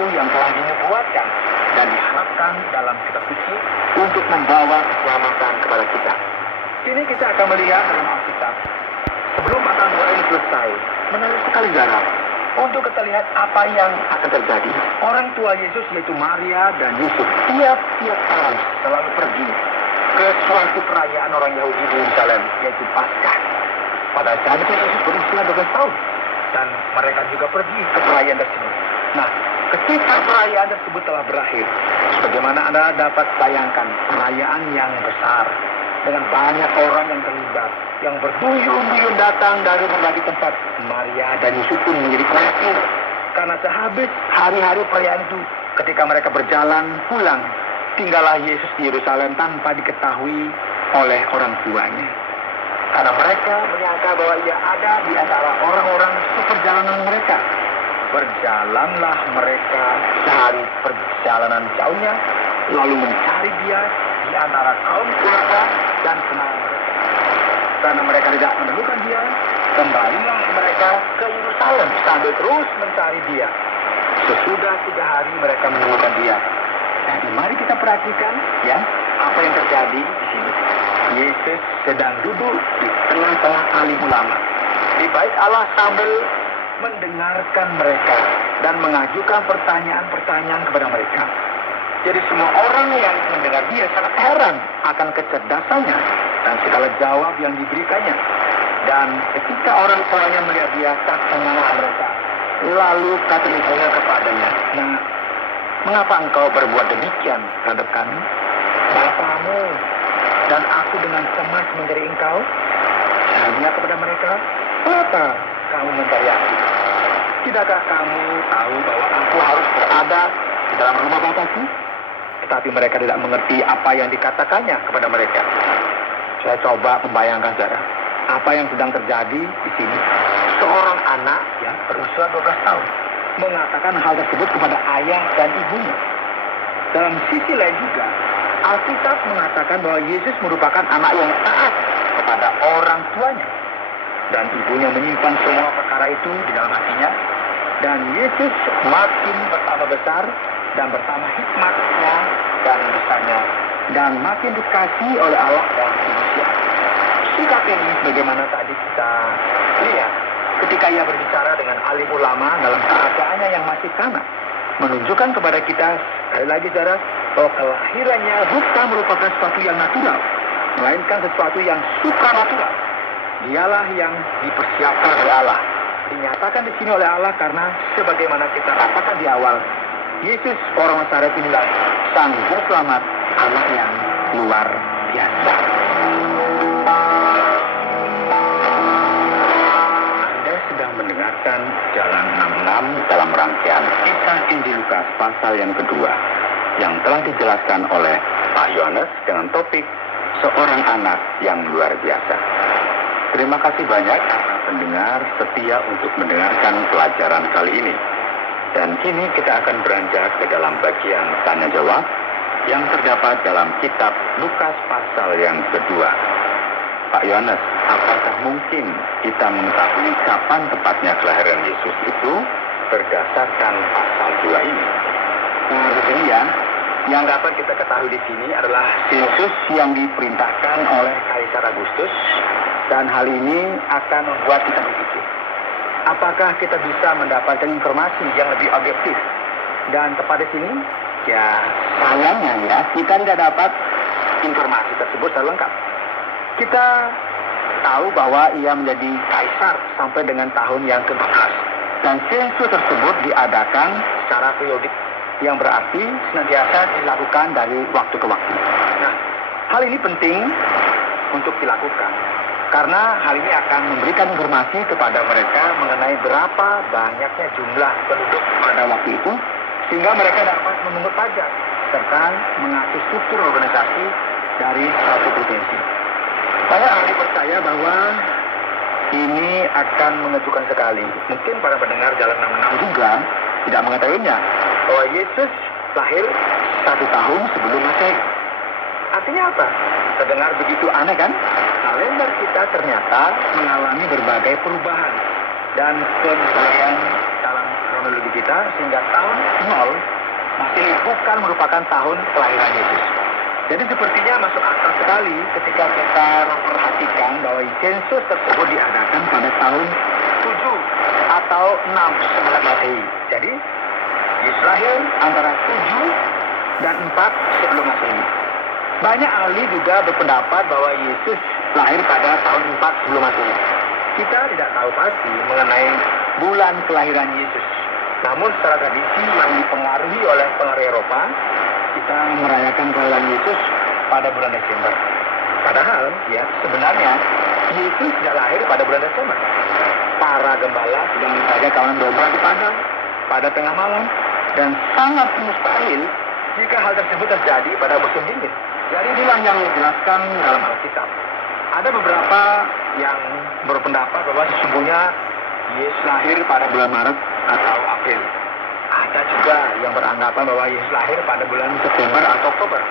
sesuatu yang telah dinubuatkan dan diharapkan dalam kitab suci untuk membawa keselamatan kepada kita. Kini kita akan melihat dalam Alkitab. Sebelum pasal 2 ini selesai, menarik sekali Zara, untuk kita lihat apa yang akan terjadi. Orang tua Yesus yaitu Maria dan Yusuf tiap-tiap tahun selalu pergi ke suatu perayaan orang Yahudi di Yerusalem, yaitu Paskah. Pada saat itu Yesus berusia 12 tahun dan mereka juga pergi ke perayaan tersebut. Nah, ketika perayaan tersebut telah berakhir, bagaimana Anda dapat bayangkan perayaan yang besar dengan banyak orang yang terlibat, yang berduyun-duyun datang dari berbagai tempat. Maria dan Yusuf pun menjadi khawatir karena sehabis hari-hari perayaan itu, ketika mereka berjalan pulang, tinggallah Yesus di Yerusalem tanpa diketahui oleh orang tuanya. Karena mereka menyangka bahwa ia ada di antara orang-orang seperjalanan mereka. Berjalanlah mereka sehari perjalanan jauhnya, lalu mencari dia di antara kaum keluarga dan kenalan mereka. Karena mereka tidak menemukan dia, kembalilah mereka ke Yerusalem sambil terus mencari dia. Sesudah 3 hari mereka menemukan dia. Jadi mari kita perhatikan ya apa yang terjadi di sini. Yesus sedang duduk di tengah-tengah alim ulama di bait Allah sambil mendengarkan mereka dan mengajukan pertanyaan-pertanyaan kepada mereka. Jadi semua orang yang mendengar dia sangat heran akan kecerdasannya dan segala jawab yang diberikannya. Dan ketika orang tuanya melihat dia, tercengang mereka. Lalu kata ibunya kepadanya, "Nah, mengapa engkau berbuat demikian terhadap kami? Bapamu dan aku dengan cemas mencari engkau." Tanya kepada mereka, "Kenapa kamu mencari aku? Tidakkah kamu tahu bahwa aku harus berada di dalam rumah Bapakku?" Tetapi mereka tidak mengerti apa yang dikatakannya kepada mereka. Saya coba membayangkan saudara, apa yang sedang terjadi di sini. Seorang anak yang berusia 12 tahun mengatakan hal tersebut kepada ayah dan ibunya. Dalam sisi lain juga, Alkitab mengatakan bahwa Yesus merupakan anak yang taat kepada orang tuanya. Dan ibunya menyimpan semua perkara itu di dalam hatinya. Dan Yesus makin bertambah besar dan bertambah hikmatnya dan besarnya. Dan makin dikasihi oleh Allah dan manusia. Sikap ini bagaimana tadi kita lihat ketika ia berbicara dengan alim ulama dalam keadaannya yang masih kanak. Menunjukkan kepada kita, sekali lagi saudara, bahwa kelahirannya bukan merupakan sesuatu yang natural, melainkan sesuatu yang supranatural. Dialah yang dipersiapkan oleh Allah. Dinyatakan di sini oleh Allah karena sebagaimana kita katakan di awal, Yesus orang Nazaret inilah sang juru selamat, anak yang luar biasa. Anda sedang mendengarkan Jalan 66 dalam rangkaian kisah Injil Lukas pasal yang kedua, yang telah dijelaskan oleh Pak Yohanes dengan topik seorang anak yang luar biasa. Terima kasih banyak para pendengar setia untuk mendengarkan pelajaran kali ini. Dan kini kita akan beranjak ke dalam bagian tanya jawab yang terdapat dalam kitab Lukas pasal yang kedua. Pak Yohanes, apakah mungkin kita mengetahui kapan tepatnya kelahiran Yesus itu berdasarkan pasal 2 ini? Nah, begini ya, yang dapat kita ketahui di sini adalah sensus yang diperintahkan oleh Kaisar Agustus, dan hal ini akan membuat kita berpikir, apakah kita bisa mendapatkan informasi yang lebih objektif dan tepat di sini? Ya, sayangnya ya, kita tidak dapat informasi tersebut secara lengkap. Kita tahu bahwa ia menjadi kaisar sampai dengan tahun yang ke-14. Dan sensus tersebut diadakan secara periodik, yang berarti senantiasa dilakukan dari waktu ke waktu. Nah, hal ini penting untuk dilakukan, karena hal ini akan memberikan informasi kepada mereka mengenai berapa banyaknya jumlah penduduk pada waktu itu, sehingga mereka dapat memungut pajak, serta mengatur struktur organisasi dari suatu provinsi. Saya ahli percaya bahwa ini akan mengejutkan sekali. Mungkin para pendengar Jalan 66 juga tidak mengetahuinya, bahwa Yesus lahir 1 tahun sebelum Masehi. Artinya apa? Terdengar begitu aneh kan? Kalender kita ternyata mengalami berbagai perubahan dan penyesuaian dalam kronologi kita, sehingga tahun 0 bukan merupakan tahun kelahiran Yesus. Jadi sepertinya masuk akal sekali ketika kita memperhatikan bahwa sensus tersebut diadakan pada tahun 7 atau 6 sebelum Masehi. Jadi Yesus lahir antara 7 dan 4 sebelum Masehi. Banyak ahli juga berpendapat bahwa Yesus lahir pada tahun 4 sebelum Masehi. Kita tidak tahu pasti mengenai bulan kelahiran Yesus. Namun secara tradisi yang dipengaruhi oleh pengaruh Eropa, kita merayakan kelahiran Yesus pada bulan Desember. Padahal, ya sebenarnya Yesus tidak lahir pada bulan Desember. Para gembala sedang menjaga kawanan domba di padang pada tengah malam, dan sangat mustahil jika hal tersebut terjadi pada musim dingin. Jadi inilah yang dijelaskan dalam Alkitab. Ada beberapa yang berpendapat bahwa sesungguhnya Yesus lahir pada bulan Maret atau April. Ada juga yang beranggapan bahwa Yesus lahir pada bulan September atau Oktober.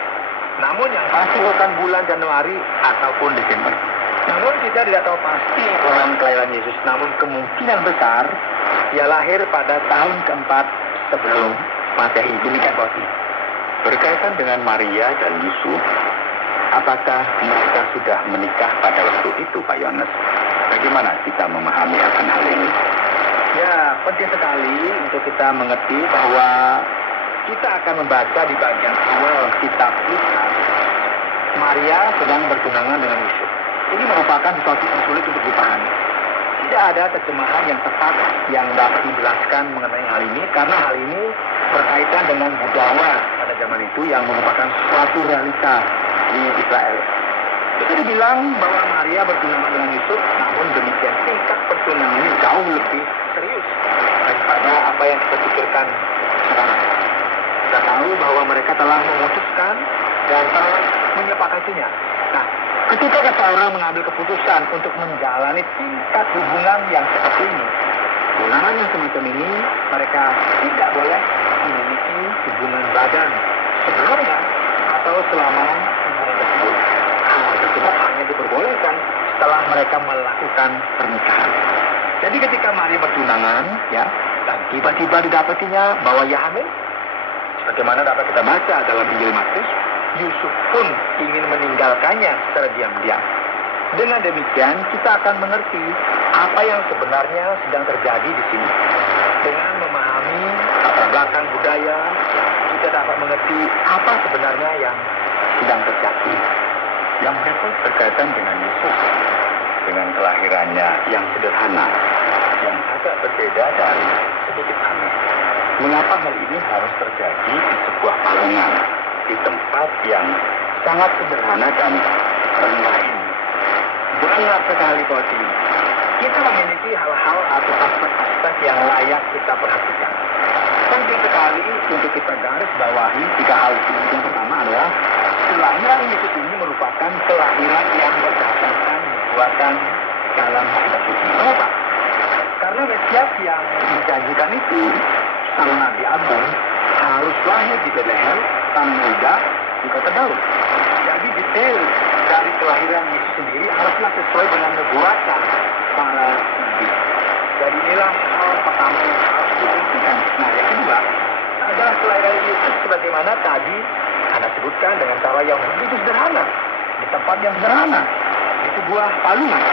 Namun yang pasti bukan bulan Januari ataupun Desember. Namun kita tidak tahu pasti bulan kelahiran Yesus. Namun kemungkinan besar ia lahir pada tahun keempat sebelum Masehi. Demikian pasti. Berkaitan dengan Maria dan Yusuf, apakah mereka sudah menikah pada waktu itu, Pak Yohanes? Bagaimana kita memahami akan hal ini? Ya, penting sekali untuk kita mengerti bahwa kita akan membaca di bagian awal kitab Lukas. Maria sedang bertunangan dengan Yusuf. Ini merupakan sesuatu yang sulit untuk dipahami. Tidak ada terjemahan yang tepat yang dapat dijelaskan mengenai hal ini, karena hal ini berkaitan dengan budaya pada zaman itu yang merupakan suatu realita di Israel. Itu dibilang bahwa Maria bertunangan dengan Yusuf, namun demikian tingkat pertunangannya jauh lebih serius daripada apa yang kita pikirkan sekarang. Kita tahu bahwa mereka telah memutuskan dan telah menyepakatinya. Nah, ketika seseorang mengambil keputusan untuk menjalani tingkat hubungan yang seperti ini, tunangan yang semacam ini, mereka tidak boleh memiliki hubungan badan sebelumnya atau selama hubungan tersebut. Hal tersebut hanya diperbolehkan setelah mereka melakukan pernikahan. Jadi ketika Maria bertunangan, ya, dan tiba-tiba didapatinya bahwa ia hamil, sebagaimana dapat kita baca dalam Injil Matius, Yusuf pun ingin meninggalkannya secara diam-diam. Dengan demikian, kita akan mengerti apa yang sebenarnya sedang terjadi di sini. Dengan memahami latar belakang budaya, kita dapat mengerti apa sebenarnya yang sedang terjadi. Yang berikut berkaitan dengan Yesus, dengan kelahirannya yang sederhana, yang agak berbeda dan sedikit aneh. Mengapa hal ini harus terjadi di sebuah palungan, di tempat yang sangat sederhana dan rendah ini? Benar sekali, Koti. Kita memiliki hal-hal atau aspek-aspek yang layak kita perhatikan. Penting sekali untuk kita garis bawahi 3 hal itu. Yang pertama adalah kelahiran Yesus ini merupakan kelahiran yang berdasarkan nubuatan dalam kitab suci. Kenapa? Karena Mesias yang dijanjikan itu, sang Nabi Agung, harus lahir di Bethlehem, sang Yuda, di kota Daud. Jadi detail dari kelahiran Yesus sendiri haruslah sesuai dengan nubuatan para nabi. Jadi inilah hal pertama yang harus diperhatikan. Nah, yang kedua adalah kelahiran Yesus sebagaimana tadi Anda sebutkan dengan cara yang begitu sederhana, di tempat yang sederhana, di sebuah palungan.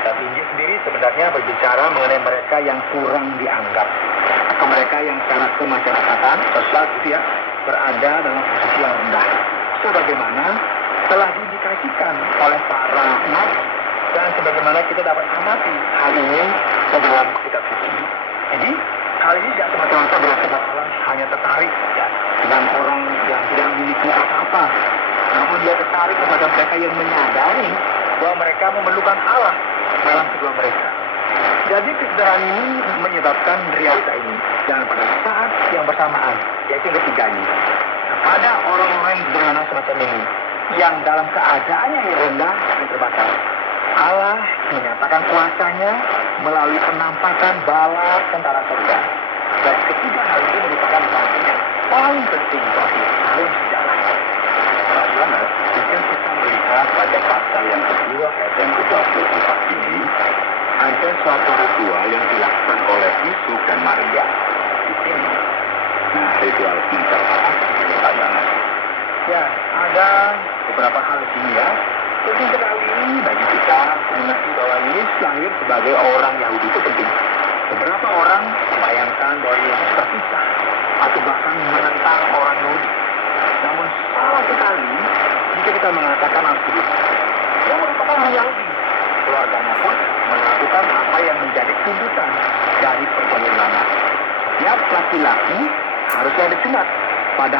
Kitab Injil sendiri sebenarnya berbicara mengenai mereka yang kurang dianggap, atau mereka yang secara kemasyarakatan, sosial gitu ya, berada dalam posisi yang rendah. Sebagaimana telah diindikasikan oleh para nabi dan sebagaimana kita dapat amati hal ini di dalam kitab suci. Jadi hal ini tidak semata-mata berarti bahwa Allah hanya tertarik ya dengan orang yang tidak memiliki apa-apa, namun dia tertarik kepada mereka yang menyadari bahwa mereka memerlukan Allah dalam hidup mereka. Jadi kesederhanaan ini menyebabkan realita ini, dan pada saat yang bersamaan, yaitu yang ketiganya, kepada orang-orang yang sederhana semacam ini, yang dalam keadaannya yang rendah dan terbatas, Allah menyatakan kuasanya melalui penampakan bala tentara surga. Dan ketiga hal ini merupakan bagian yang paling penting bagi dalam sejarah. Pak Yohanes, jika kita melihat pada pasal yang kedua ayat yang ke-24 ini, ada suatu ritual yang dilakukan oleh Yusuf dan Maria. Di sini, Nah, ritual semacam apa yang pandangan? Ya, ada beberapa hal di sini ya. Penting sekali bagi kita mengerti bahwa Yesus lahir sebagai orang Yahudi itu penting. Beberapa orang membayangkan bahwa Yesus terpisah atau bahkan menentang orang Yahudi. Namun salah sekali jika kita mengatakan hal tersebut. Dia merupakan orang Yahudi. Keluarganya pun melakukan apa yang menjadi tuntutan dari perjanjian lama. Setiap laki-laki harusnya disunat.